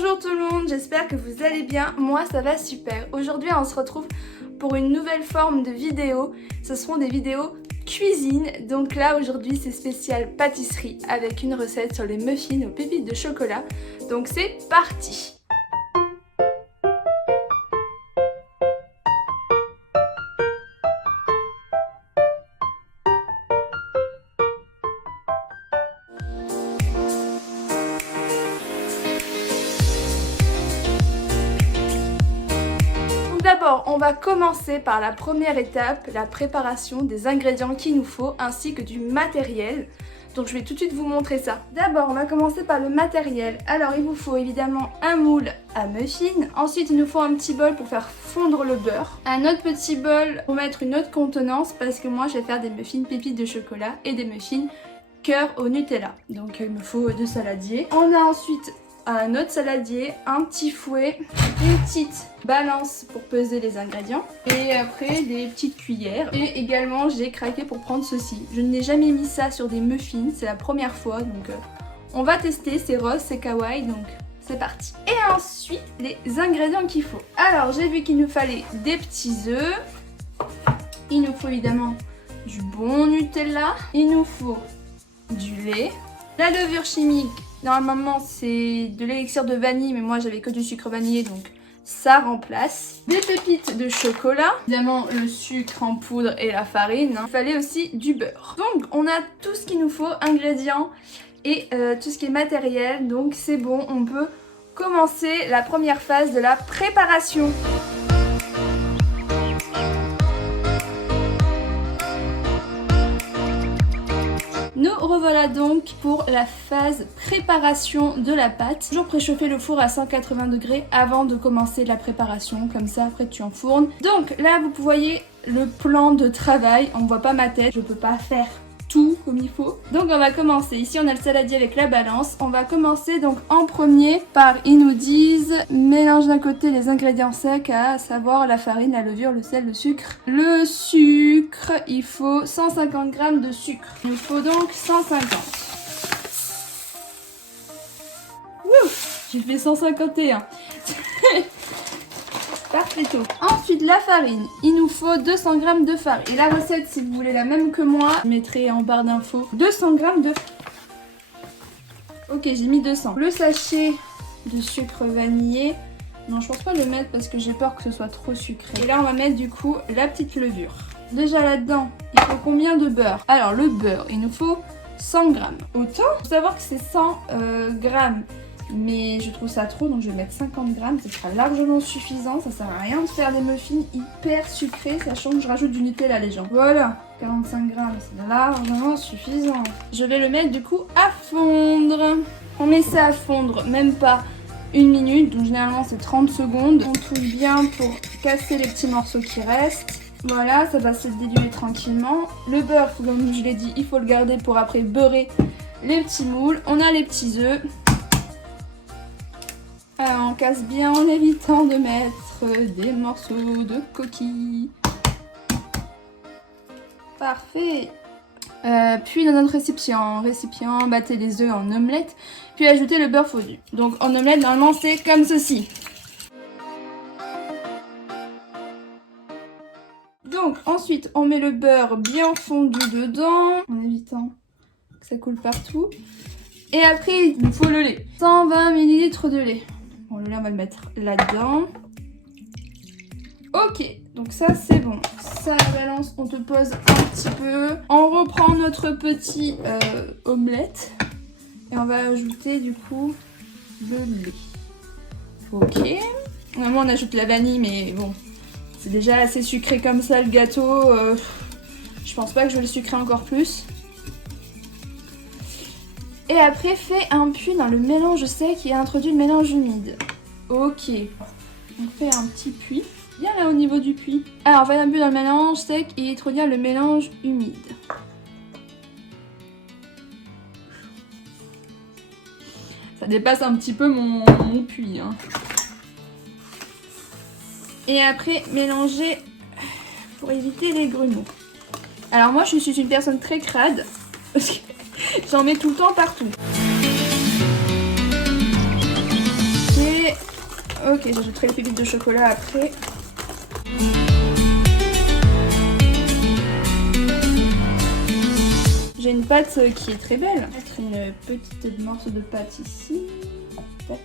Bonjour tout le monde, j'espère que vous allez bien, moi ça va super. Aujourd'hui on se retrouve pour une nouvelle forme de vidéo, ce seront des vidéos cuisine. Donc là aujourd'hui c'est spécial pâtisserie avec une recette sur les muffins aux pépites de chocolat. Donc c'est parti! D'abord, on va commencer par la première étape, la préparation des ingrédients qu'il nous faut ainsi que du matériel. Donc je vais tout de suite vous montrer ça. D'abord, on va commencer par le matériel. Alors il vous faut évidemment un moule à muffins. Ensuite, il nous faut un petit bol pour faire fondre le beurre. Un autre petit bol pour mettre une autre contenance parce que moi je vais faire des muffins pépites de chocolat et des muffins cœur au Nutella. Donc il me faut 2 saladiers. On a ensuite un autre saladier, un petit fouet, une petite balance pour peser les ingrédients et après des petites cuillères. Et également j'ai craqué pour prendre ceci. Je n'ai jamais mis ça sur des muffins, c'est la première fois donc on va tester, c'est rose, c'est kawaii donc c'est parti. Et ensuite les ingrédients qu'il faut. Alors j'ai vu qu'il nous fallait des petits œufs, il nous faut évidemment du bon Nutella, il nous faut du lait, la levure chimique. Normalement c'est de l'élixir de vanille mais moi j'avais que du sucre vanillé donc ça remplace. Des pépites de chocolat, évidemment le sucre en poudre et la farine. Il fallait aussi du beurre. Donc on a tout ce qu'il nous faut, ingrédients et tout ce qui est matériel. Donc c'est bon, on peut commencer la première phase de la préparation. Nous revoilà donc pour la phase préparation de la pâte. Toujours préchauffer le four à 180 degrés avant de commencer la préparation, comme ça après tu enfournes. Donc là vous voyez le plan de travail, on voit pas ma tête, je peux pas faire tout comme il faut. Donc on va commencer, ici on a le saladier avec la balance. On va commencer donc en premier par, ils nous disent, mélange d'un côté les ingrédients secs, à savoir la farine, la levure, le sel, le sucre. Le sucre, il faut 150 g de sucre. Il nous faut donc 150. Wouh, j'ai fait 151. Parfait. Ensuite la farine, il nous faut 200 g de farine. Et la recette, si vous voulez la même que moi, je mettrai en barre d'infos 200 g de... Ok, j'ai mis 200. Le sachet de sucre vanillé, non je pense pas le mettre parce que j'ai peur que ce soit trop sucré. Et là on va mettre du coup la petite levure. Déjà là-dedans, il faut combien de beurre? Alors le beurre, il nous faut 100 g. Autant, il faut savoir que c'est 100 g. Mais je trouve ça trop donc je vais mettre 50 g, ce sera largement suffisant. Ça sert à rien de faire des muffins hyper sucrés sachant que je rajoute du Nutella les gens. Voilà, 45 g, c'est largement suffisant. Je vais le mettre du coup à fondre. On met ça à fondre même pas 1 minute, donc généralement c'est 30 secondes. On touche bien pour casser les petits morceaux qui restent. Voilà, ça va se diluer tranquillement. Le beurre, comme je l'ai dit, il faut le garder pour après beurrer les petits moules. On a les petits œufs. Alors, on casse bien en évitant de mettre des morceaux de coquille. Parfait. Puis dans notre récipient, battez les œufs en omelette, puis ajoutez le beurre fondu. Donc en omelette, normalement, c'est comme ceci. Donc ensuite, on met le beurre bien fondu dedans, en évitant que ça coule partout. Et après, il nous faut le lait. 120 ml de lait. Bon, le lait, on va le mettre là-dedans. Ok, donc ça, c'est bon. Ça, la balance, on te pose un petit peu. On reprend notre petit omelette. Et on va ajouter, du coup, le lait. Ok. Normalement, on ajoute la vanille, mais bon, c'est déjà assez sucré comme ça, le gâteau. Je pense pas que je vais le sucrer encore plus. Et après, fais un puits dans le mélange sec et introduis le mélange humide. Ok. On fait un petit puits. Bien là au niveau du puits. Alors, fais un puits dans le mélange sec et introduire le mélange humide. Ça dépasse un petit peu mon puits. Hein. Et après, mélanger pour éviter les grumeaux. Alors moi, je suis une personne très crade. Parce que j'en mets tout le temps partout. Ok. Ok, j'ajouterai les pépites de chocolat après. J'ai une pâte qui est très belle. Je vais mettre une petite morceau de pâte ici. Tac.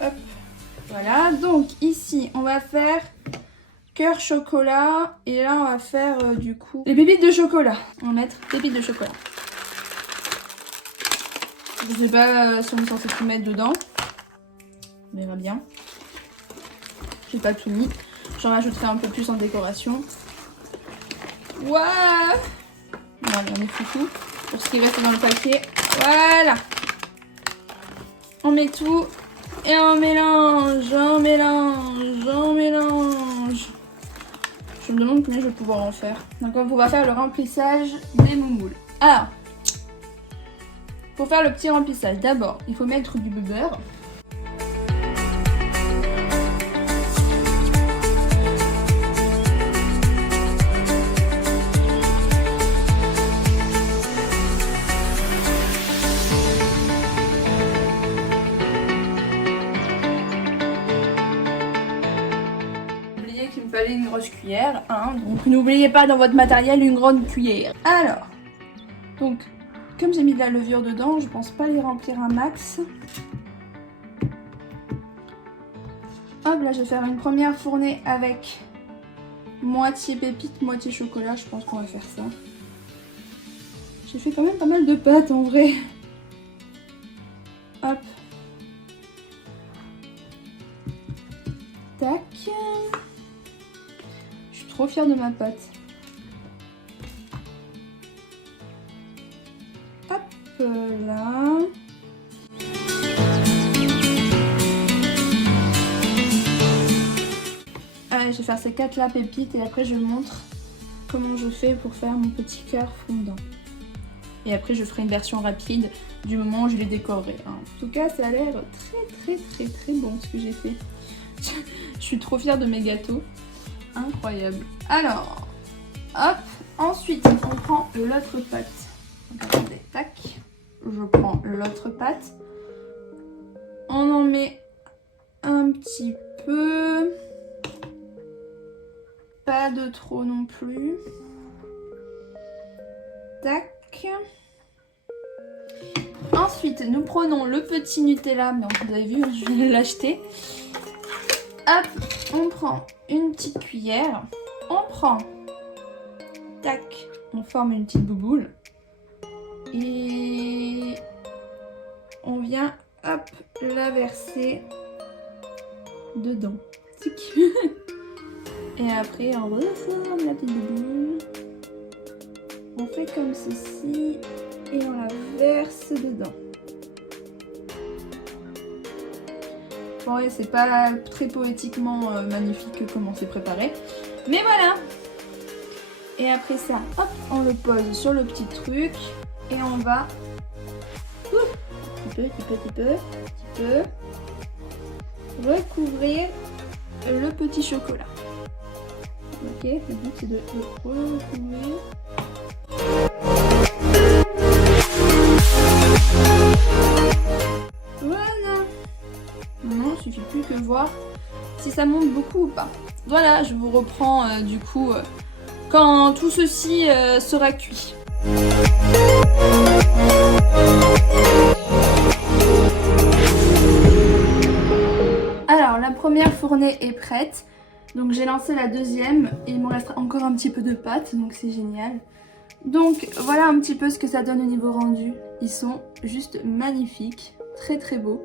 Hop. Voilà, donc ici on va faire cœur chocolat. Et là on va faire du coup les pépites de chocolat. On va mettre pépites de chocolat. Je sais pas si on est censé tout mettre dedans. On verra bien. J'ai pas tout mis. J'en rajouterai un peu plus en décoration. Voilà. Voilà, on est foufou. Pour ce qui reste dans le paquet. Voilà. On met tout. Et on mélange, on mélange, on mélange. Je me demande combien je vais pouvoir en faire. Donc on va faire le remplissage des moumoules. Alors, pour faire le petit remplissage, d'abord, il faut mettre du beurre. Qu'il me fallait une grosse cuillère, hein, donc n'oubliez pas dans votre matériel une grande cuillère. Alors, donc comme j'ai mis de la levure dedans, je pense pas les remplir un max. Hop, là je vais faire une première fournée avec moitié pépite, moitié chocolat, je pense qu'on va faire ça. J'ai fait quand même pas mal de pâtes en vrai. Hop. Tac. Trop fière de ma pâte. Hop là. Allez, je vais faire ces 4 là pépites et après je montre comment je fais pour faire mon petit cœur fondant. Et après je ferai une version rapide du moment où je les décorerai. En tout cas, ça a l'air très bon ce que j'ai fait. Je suis trop fière de mes gâteaux. Incroyable. Alors, hop, ensuite on prend l'autre pâte. Donc attendez, tac, je prends l'autre pâte. On en met un petit peu. Pas de trop non plus. Tac. Ensuite, nous prenons le petit Nutella. Donc vous avez vu, je viens de l'acheter. Hop, on prend une petite cuillère, on prend, tac, on forme une petite bouboule et on vient, hop, la verser dedans. Tic. Et après on reforme la petite bouboule, on fait comme ceci et on la verse dedans. Bon, ouais, c'est pas très poétiquement magnifique comment c'est préparé. Mais voilà. Et après ça, hop, on le pose sur le petit truc. Et on va... petit peu. Recouvrir le petit chocolat. Ok, le but c'est de le recouvrir. Maintenant, il suffit plus que voir si ça monte beaucoup ou pas. Voilà, je vous reprends du coup quand tout ceci sera cuit. Alors, la première fournée est prête. Donc j'ai lancé la deuxième et il me reste encore un petit peu de pâte, donc c'est génial. Donc voilà un petit peu ce que ça donne au niveau rendu. Ils sont juste magnifiques, très beaux.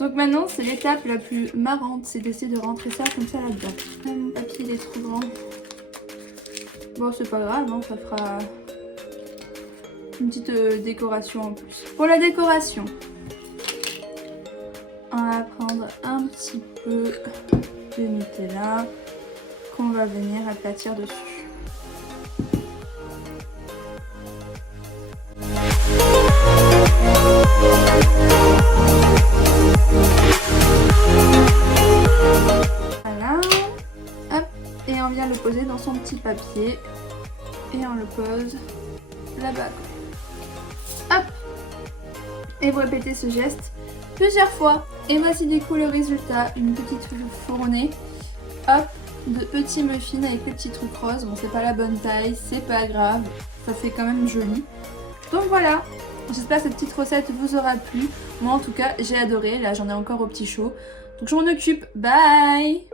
Donc maintenant c'est l'étape la plus marrante, c'est d'essayer de rentrer ça comme ça là-dedans. Mon papier il est trop grand. Bon c'est pas grave, hein, ça fera une petite décoration en plus. Pour la décoration, on va prendre un petit peu de Nutella qu'on va venir aplatir dessus. Voilà, hop, et on vient le poser dans son petit papier et on le pose là-bas. Hop, et vous répétez ce geste plusieurs fois. Et voici du coup le résultat, une petite fournée. Hop, de petits muffins avec les petits trucs roses. Bon, c'est pas la bonne taille, c'est pas grave, ça fait quand même joli. Donc voilà, j'espère que cette petite recette vous aura plu. Moi en tout cas, j'ai adoré, là j'en ai encore au petit chaud. Donc je m'en occupe, bye!